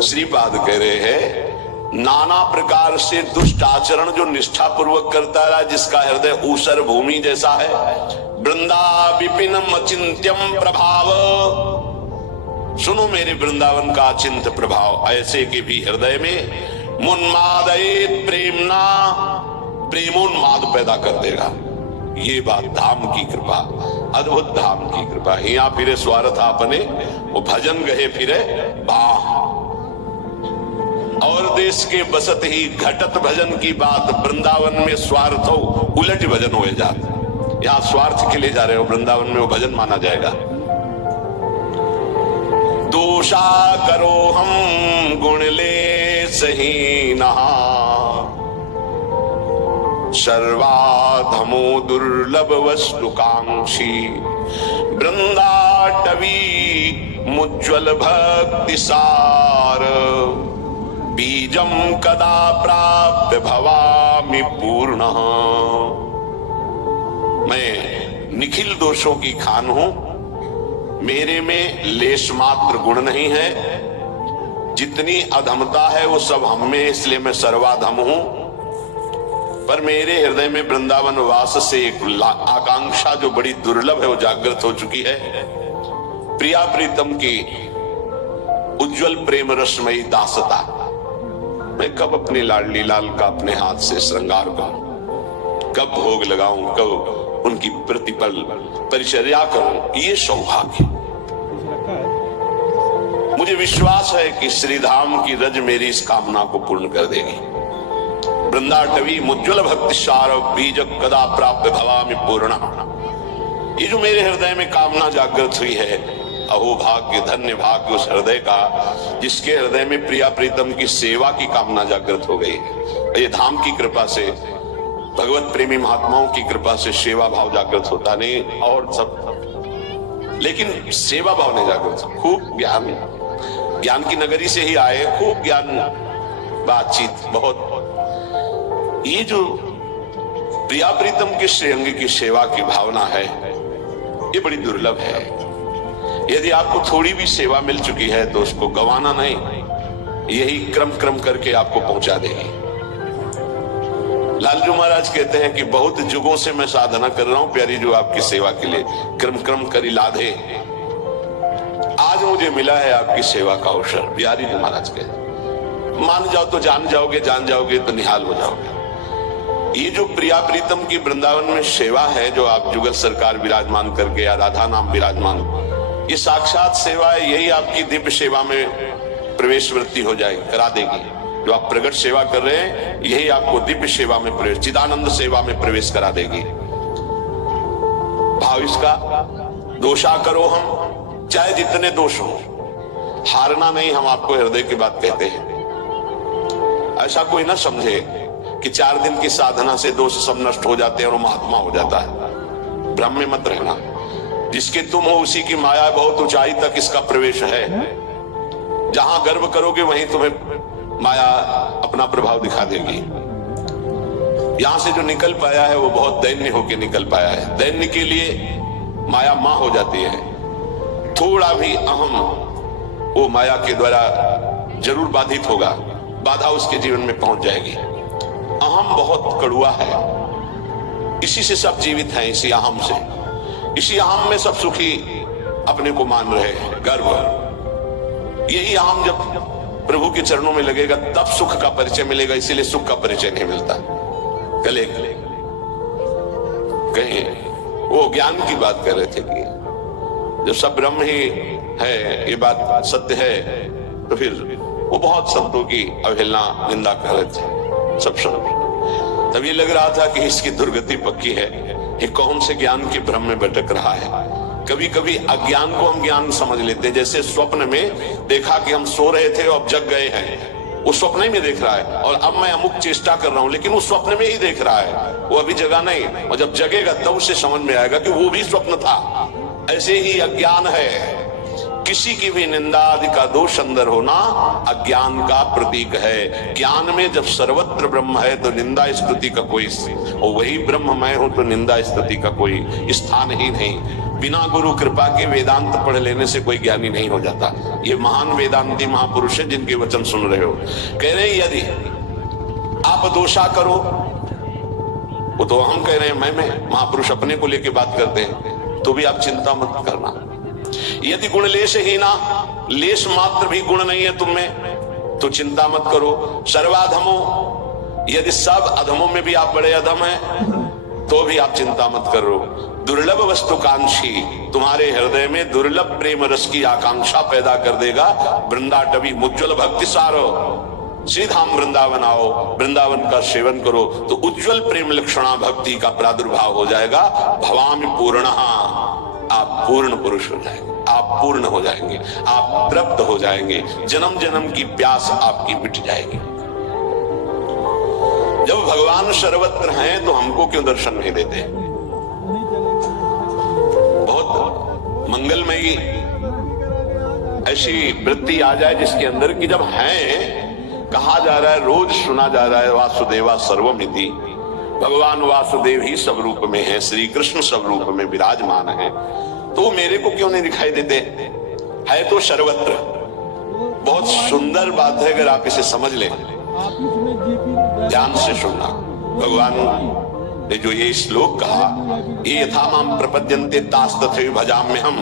श्रीपाद कह रहे हैं, नाना प्रकार से दुष्ट आचरण जो निष्ठा पूर्वक करता रहा, जिसका हृदय ऊसर भूमि जैसा है, वृंदा विपिनम अचिंत्यम प्रभाव, सुनो मेरे वृंदावन का अचिंत प्रभाव, ऐसे के भी हृदय में मुन्मादयेत प्रेमना, प्रेमोन्माद पैदा कर देगा। ये बात धाम की कृपा, अद्भुत धाम की कृपा। यहाँ फिरे स्वार्थ आपने, वो भजन गए फिरे बाह, और देश के बसत ही घटत भजन की बात, वृंदावन में स्वार्थ हो उलट भजन हो जात। यहाँ स्वार्थ के लिए जा रहे हो, वृंदावन में वो भजन माना जाएगा। दोषा करो हम गुण ले सही नहा, सर्वाधमो दुर्लभ वस्तुकांक्षी, वृंदाटवी मुज्ज्वल भक्ति सार, बीजम कदा प्राप्त भवामि पूर्ण। मैं निखिल दोषों की खान हूं, मेरे में लेश मात्र गुण नहीं है, जितनी अधमता है वो सब हम में, इसलिए मैं सर्वाधम हूं। पर मेरे हृदय में वृंदावन वास से एक आकांक्षा जो बड़ी दुर्लभ है वो जागृत हो चुकी है। प्रिया प्रीतम की उज्जवल प्रेम रसमयी दासता, मैं कब अपने लाडली लाल का अपने हाथ से श्रृंगार करूं, कब भोग लगाऊं, कब उनकी प्रतिपल परिचर्या करूं, ये सौभाग्य। मुझे विश्वास है कि श्रीधाम की रज मेरी इस कामना को पूर्ण कर देगी। वृंदाटवी मुज्ज्वल भक्ति सार, बीज कदा प्राप्त भवामि पूर्ण। ये जो मेरे हृदय में कामना जागृत हुई है, अहो भाग्य, धन्य भाग्य उस हृदय का जिसके हृदय में प्रिया प्रीतम की सेवा की कामना जागृत हो गई है। ये धाम की कृपा से, भगवत प्रेमी महात्माओं की कृपा से सेवा भाव जागृत होता नहीं और सब, लेकिन सेवा भाव नहीं जागृत। खूब ज्ञान की नगरी से ही आए, खूब ज्ञान बातचीत बहुत। ये जो प्रिया प्रीतम के श्रीअंग की सेवा की भावना है, ये बड़ी दुर्लभ है। यदि आपको थोड़ी भी सेवा मिल चुकी है तो उसको गंवाना नहीं, यही क्रम क्रम करके आपको पहुंचा देगी। लालजू महाराज कहते हैं कि बहुत जुगों से मैं साधना कर रहा हूं प्यारी जो आपकी सेवा के लिए, क्रम क्रम करी लाधे, आज मुझे मिला है आपकी सेवा का अवसर। बिहारी जी महाराज कहते, मान जाओ तो जान जाओगे, जान जाओगे तो निहाल हो जाओगे। ये जो प्रिया प्रीतम की वृंदावन में सेवा है, जो आप जुगल सरकार विराजमान करके या राधा नाम विराजमान, ये साक्षात सेवा है। यही आपकी दिव्य सेवा में प्रवेश वृत्ति हो जाएगी, करा देगी। जो आप प्रगट सेवा कर रहे हैं, यही आपको दिव्य सेवा में प्रवेश, चिदानंद सेवा में प्रवेश करा देगी। भाव इसका, दोषा करो हम, चाहे जितने दोष हो, हारना नहीं। हम आपको हृदय की बात कहते हैं। ऐसा कोई ना समझे कि 4 दिन की साधना से दोष सब नष्ट हो जाते हैं और महात्मा हो जाता है। भ्रम में मत रहना। जिसके तुम हो उसी की माया बहुत ऊंचाई तक इसका प्रवेश है। जहां गर्व करोगे वहीं तुम्हें माया अपना प्रभाव दिखा देगी। यहां से जो निकल पाया है वो बहुत दैन्य होकर निकल पाया है। दैन्य के लिए माया मां हो जाती है। थोड़ा भी अहम वो माया के द्वारा जरूर बाधित होगा, बाधा उसके जीवन में पहुंच जाएगी। अहम बहुत कड़ुआ है, इसी से सब जीवित हैं, इसी अहम से। इसी अहम में सब सुखी अपने को मान रहे हैं, गर्व। यही अहम जब प्रभु के चरणों में लगेगा तब सुख का परिचय मिलेगा, इसीलिए सुख का परिचय नहीं मिलता। कले कहीं वो ज्ञान की बात कर रहे थे कि जब सब ब्रह्म ही है, ये बात सत्य है, तो फिर वो बहुत संतों की अवहेलना निंदा कर रहे थे। सब सुन, तब ये लग रहा था कि इसकी दुर्गति पक्की है। ये कौन से ज्ञान के भ्रम में भटक रहा है। कभी कभी अज्ञान को हम ज्ञान समझ लेते हैं। जैसे स्वप्न में देखा कि हम सो रहे थे और अब जग गए हैं, वो स्वप्न में देख रहा है और अब मैं अमुक चेष्टा कर रहा हूं, लेकिन वो स्वप्न में ही देख रहा है, वो अभी जगा नहीं। और जब जगेगा तब उसे समझ में आएगा कि वो भी स्वप्न था। ऐसे ही अज्ञान है किसी की भी निंदा आदि का दोष अंदर होना अज्ञान का प्रतीक है। ज्ञान में जब सर्वत्र ब्रह्म है तो निंदा स्तुति का कोई, और वही ब्रह्म मैं हूं तो निंदा स्तुति का कोई स्थान ही नहीं। बिना गुरु कृपा के वेदांत पढ़ लेने से कोई ज्ञानी नहीं हो जाता। ये महान वेदांती महापुरुष है जिनके वचन सुन रहे हो। कह रहे यदि आप दोषा करो, वो तो हम कह रहे हैं मैं महापुरुष अपने को लेके बात करते हैं, तो भी आप चिंता मत करना। यदि गुण लेश ही ना, लेश मात्र भी गुण नहीं है तुम में, तो चिंता मत करो। सर्वाधमो, यदि सब अधमों में भी आप बड़े अधम हैं तो भी आप चिंता मत करो। दुर्लभ वस्तुकांक्षी, तुम्हारे हृदय में दुर्लभ प्रेम रस की आकांक्षा पैदा कर देगा। वृंदाटवी मुज्ज्वल भक्ति सारो, श्रीधाम वृंदावन आओ, वृंदावन का सेवन करो तो उज्जवल प्रेम लक्षणा भक्ति का प्रादुर्भाव हो जाएगा। भवामि पूर्णः, आप पूर्ण पुरुष हो जाएंगे, आप पूर्ण हो जाएंगे, आप तृप्त हो जाएंगे, जन्म जन्म की प्यास आपकी मिट जाएगी। जब भगवान सर्वत्र हैं तो हमको क्यों दर्शन नहीं देते? बहुत मंगलमयी ऐसी वृत्ति आ जाए जिसके अंदर की जब हैं, कहा जा रहा है, रोज सुना जा रहा है, वासुदेवा सर्वमिति, भगवान वासुदेव ही सब रूप में है, श्री कृष्ण सब रूप में विराजमान है, तो मेरे को क्यों नहीं दिखाई देते? है तो सर्वत्र। बहुत सुंदर बात है, अगर आप इसे समझ लें, ध्यान से सुनना। भगवान ने जो ये श्लोक कहा, ये यथा माम प्रपद्यन्ते तास्तथैव भजाम्यहम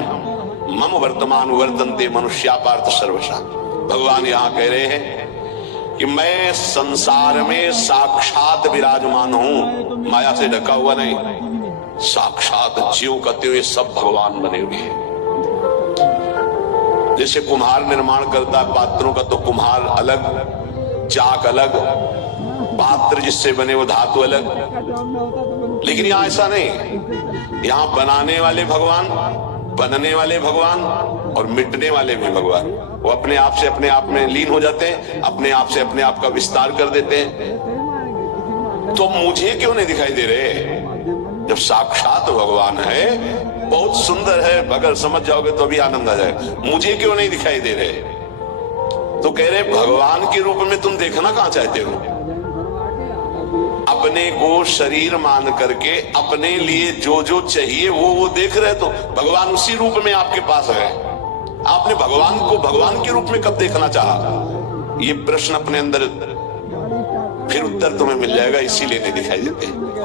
मम वर्तमान वर्तन्ते मनुष्या पार्थ सर्वशा। भगवान यहाँ कह रहे हैं कि मैं संसार में साक्षात विराजमान हूं, माया से ढका हुआ नहीं, साक्षात ज्यों का त्यों ये सब भगवान बने हुए हैं। जैसे कुम्हार निर्माण करता है पात्रों का, तो कुम्हार अलग, चाक अलग, पात्र जिससे बने वो धातु अलग। लेकिन यहाँ ऐसा नहीं, यहाँ बनाने वाले भगवान, बनने वाले भगवान और मिटने वाले भी भगवान। वो अपने आप से अपने आप में लीन हो जाते हैं, अपने आप से अपने आप का विस्तार कर देते हैं। तो मुझे क्यों नहीं दिखाई दे रहे? जब साक्षात भगवान है, बहुत सुंदर है, अगर समझ जाओगे तो भी आनंद आ जाए। मुझे क्यों नहीं दिखाई दे रहे? तो कह रहे भगवान के रूप में तुम देखना कहां चाहते हो? अपने को शरीर मान करके अपने लिए जो जो चाहिए वो देख रहे, तो भगवान उसी रूप में आपके पास है। आपने भगवान को भगवान के रूप में कब देखना चाहा? ये प्रश्न अपने अंदर, फिर उत्तर तुम्हें मिल जाएगा, इसीलिए नहीं दिखाई देते।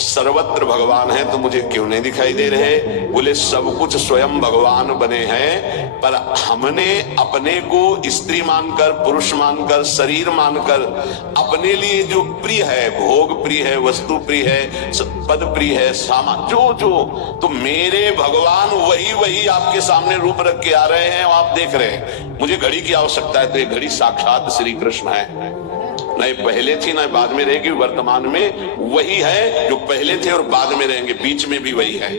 सर्वत्र भगवान है तो मुझे क्यों नहीं दिखाई दे रहे? बोले सब कुछ स्वयं भगवान बने हैं, पर हमने अपने को स्त्री मानकर, पुरुष मानकर, शरीर मानकर, अपने लिए जो प्रिय है, भोग प्रिय है, वस्तु प्रिय है, पद प्रिय है, सामान जो तो मेरे भगवान वही आपके सामने रूप रख के आ रहे हैं और आप देख रहे हैं। मुझे घड़ी की आवश्यकता है तो ये घड़ी साक्षात श्री कृष्ण है, न पहले थी न बाद में रहेगी, वर्तमान में वही है जो पहले थे और बाद में रहेंगे, बीच में भी वही है।